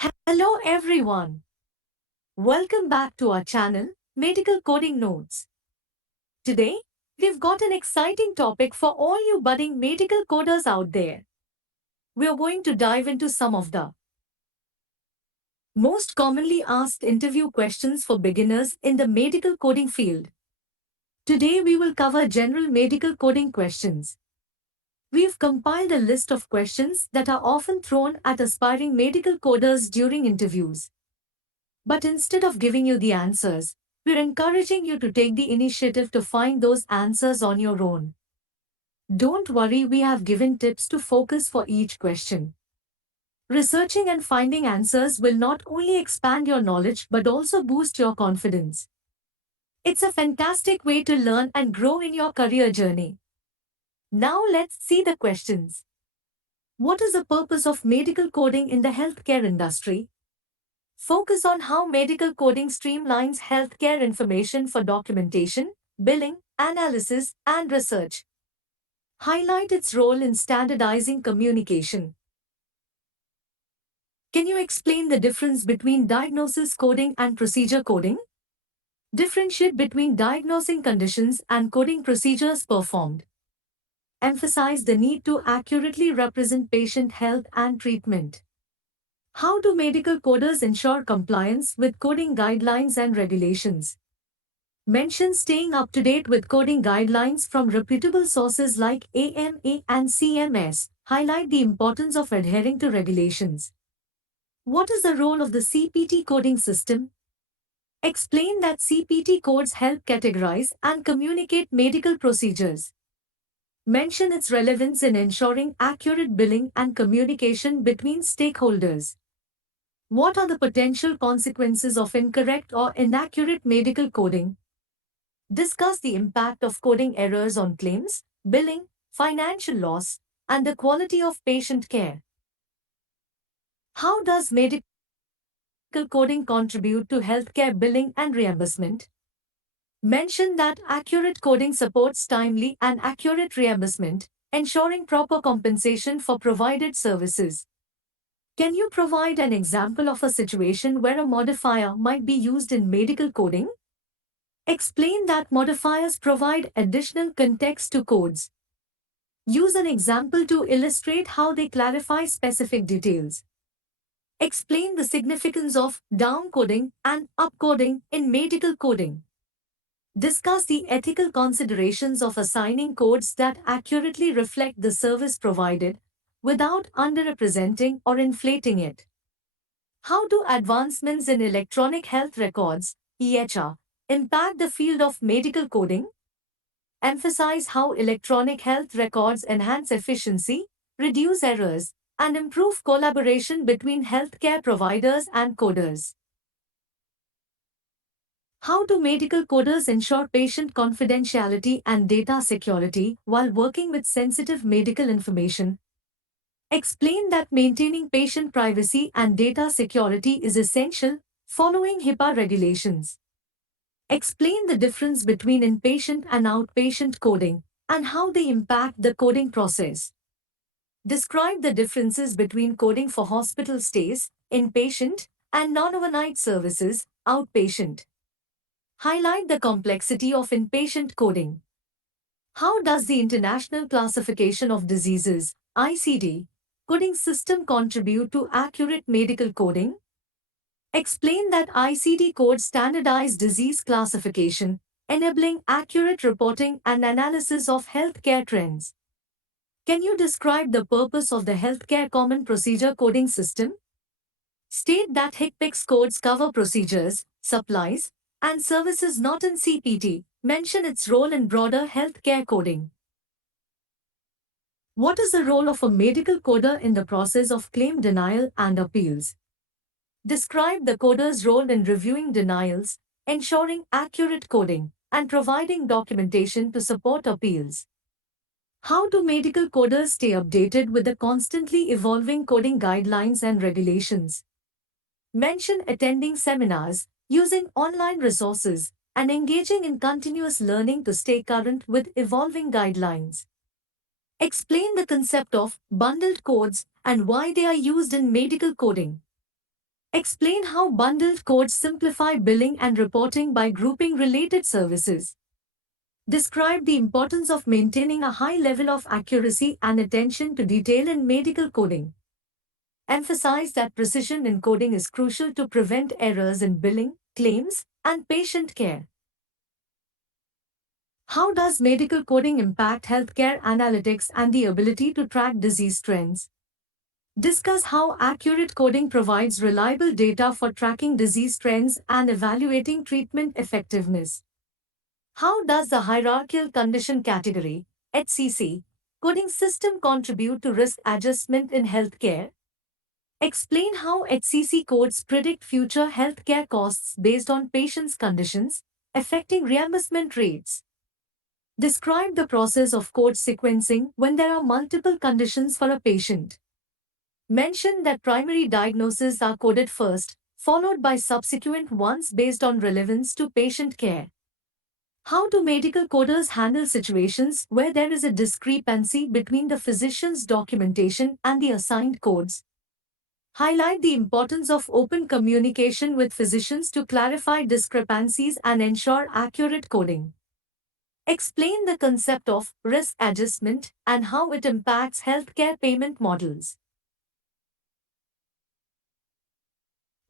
Hello everyone. Welcome back to our channel, Medical Coding Notes. Today, we've got an exciting topic for all you budding medical coders out there. We're going to dive into some of the most commonly asked interview questions for beginners in the medical coding field. Today, we will cover general medical coding questions. We've compiled a list of questions that are often thrown at aspiring medical coders during interviews. But instead of giving you the answers, we're encouraging you to take the initiative to find those answers on your own. Don't worry, we have given tips to focus for each question. Researching and finding answers will not only expand your knowledge but also boost your confidence. It's a fantastic way to learn and grow in your career journey. Now let's see the questions. What is the purpose of medical coding in the healthcare industry? Focus on how medical coding streamlines healthcare information for documentation, billing, analysis, and research. Highlight its role in standardizing communication. Can you explain the difference between diagnosis coding and procedure coding? Differentiate between diagnosing conditions and coding procedures performed. Emphasize the need to accurately represent patient health and treatment. How do medical coders ensure compliance with coding guidelines and regulations? Mention staying up to date with coding guidelines from reputable sources like AMA and CMS. Highlight the importance of adhering to regulations. What is the role of the CPT coding system? Explain that CPT codes help categorize and communicate medical procedures. Mention its relevance in ensuring accurate billing and communication between stakeholders. What are the potential consequences of incorrect or inaccurate medical coding? Discuss the impact of coding errors on claims, billing, financial loss, and the quality of patient care. How does medical coding contribute to healthcare billing and reimbursement? Mention that accurate coding supports timely and accurate reimbursement, ensuring proper compensation for provided services. Can you provide an example of a situation where a modifier might be used in medical coding? Explain that modifiers provide additional context to codes. Use an example to illustrate how they clarify specific details. Explain the significance of downcoding and upcoding in medical coding. Discuss the ethical considerations of assigning codes that accurately reflect the service provided without underrepresenting or inflating it. How do advancements in electronic health records, EHR, impact the field of medical coding? Emphasize how electronic health records enhance efficiency, reduce errors, and improve collaboration between healthcare providers and coders. How do medical coders ensure patient confidentiality and data security while working with sensitive medical information? Explain that maintaining patient privacy and data security is essential, following HIPAA regulations. Explain the difference between inpatient and outpatient coding and how they impact the coding process. Describe the differences between coding for hospital stays, inpatient, and non-overnight services, outpatient. Highlight the complexity of inpatient coding. How does the International Classification of Diseases, ICD, coding system contribute to accurate medical coding? Explain that ICD codes standardize disease classification, enabling accurate reporting and analysis of healthcare trends. Can you describe the purpose of the Healthcare Common Procedure Coding System? State that HCPCS codes cover procedures, supplies, and services not in CPT. Mention its role in broader healthcare coding. What is the role of a medical coder in the process of claim denial and appeals? Describe the coder's role in reviewing denials, ensuring accurate coding, and providing documentation to support appeals. How do medical coders stay updated with the constantly evolving coding guidelines and regulations? Mention attending seminars, using online resources, and engaging in continuous learning to stay current with evolving guidelines. Explain the concept of bundled codes and why they are used in medical coding. Explain how bundled codes simplify billing and reporting by grouping related services. Describe the importance of maintaining a high level of accuracy and attention to detail in medical coding. Emphasize that precision in coding is crucial to prevent errors in billing, claims, and patient care. How does medical coding impact healthcare analytics and the ability to track disease trends? Discuss how accurate coding provides reliable data for tracking disease trends and evaluating treatment effectiveness. How does the hierarchical condition category, HCC, coding system contribute to risk adjustment in healthcare? Explain how HCC codes predict future healthcare costs based on patients' conditions, affecting reimbursement rates. Describe the process of code sequencing when there are multiple conditions for a patient. Mention that primary diagnoses are coded first, followed by subsequent ones based on relevance to patient care. How do medical coders handle situations where there is a discrepancy between the physician's documentation and the assigned codes? Highlight the importance of open communication with physicians to clarify discrepancies and ensure accurate coding. Explain the concept of risk adjustment and how it impacts healthcare payment models.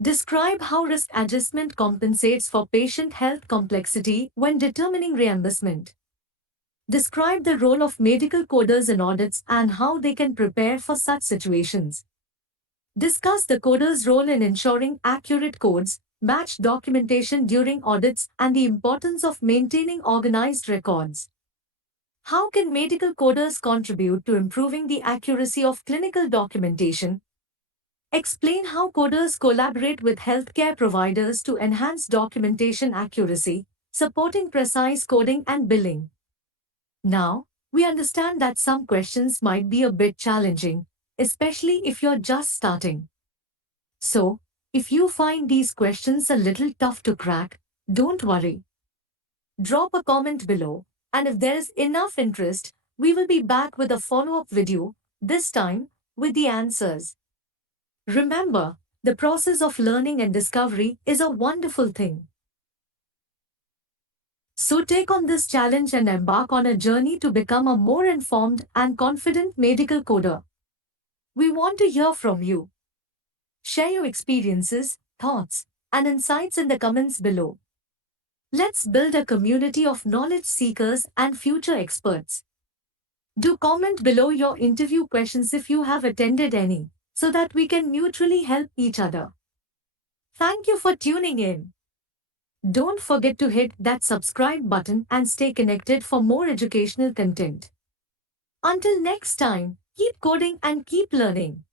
Describe how risk adjustment compensates for patient health complexity when determining reimbursement. Describe the role of medical coders in audits and how they can prepare for such situations. Discuss the coder's role in ensuring accurate codes, matched documentation during audits, and the importance of maintaining organized records. How can medical coders contribute to improving the accuracy of clinical documentation? Explain how coders collaborate with healthcare providers to enhance documentation accuracy, supporting precise coding and billing. Now, we understand that some questions might be a bit challenging, especially if you're just starting. So, if you find these questions a little tough to crack, don't worry. Drop a comment below, and if there is enough interest, we will be back with a follow-up video, this time with the answers. Remember, the process of learning and discovery is a wonderful thing. So take on this challenge and embark on a journey to become a more informed and confident medical coder. We want to hear from you. Share your experiences, thoughts, and insights in the comments below. Let's build a community of knowledge seekers and future experts. Do comment below your interview questions if you have attended any, so that we can mutually help each other. Thank you for tuning in. Don't forget to hit that subscribe button and stay connected for more educational content. Until next time, keep coding and keep learning.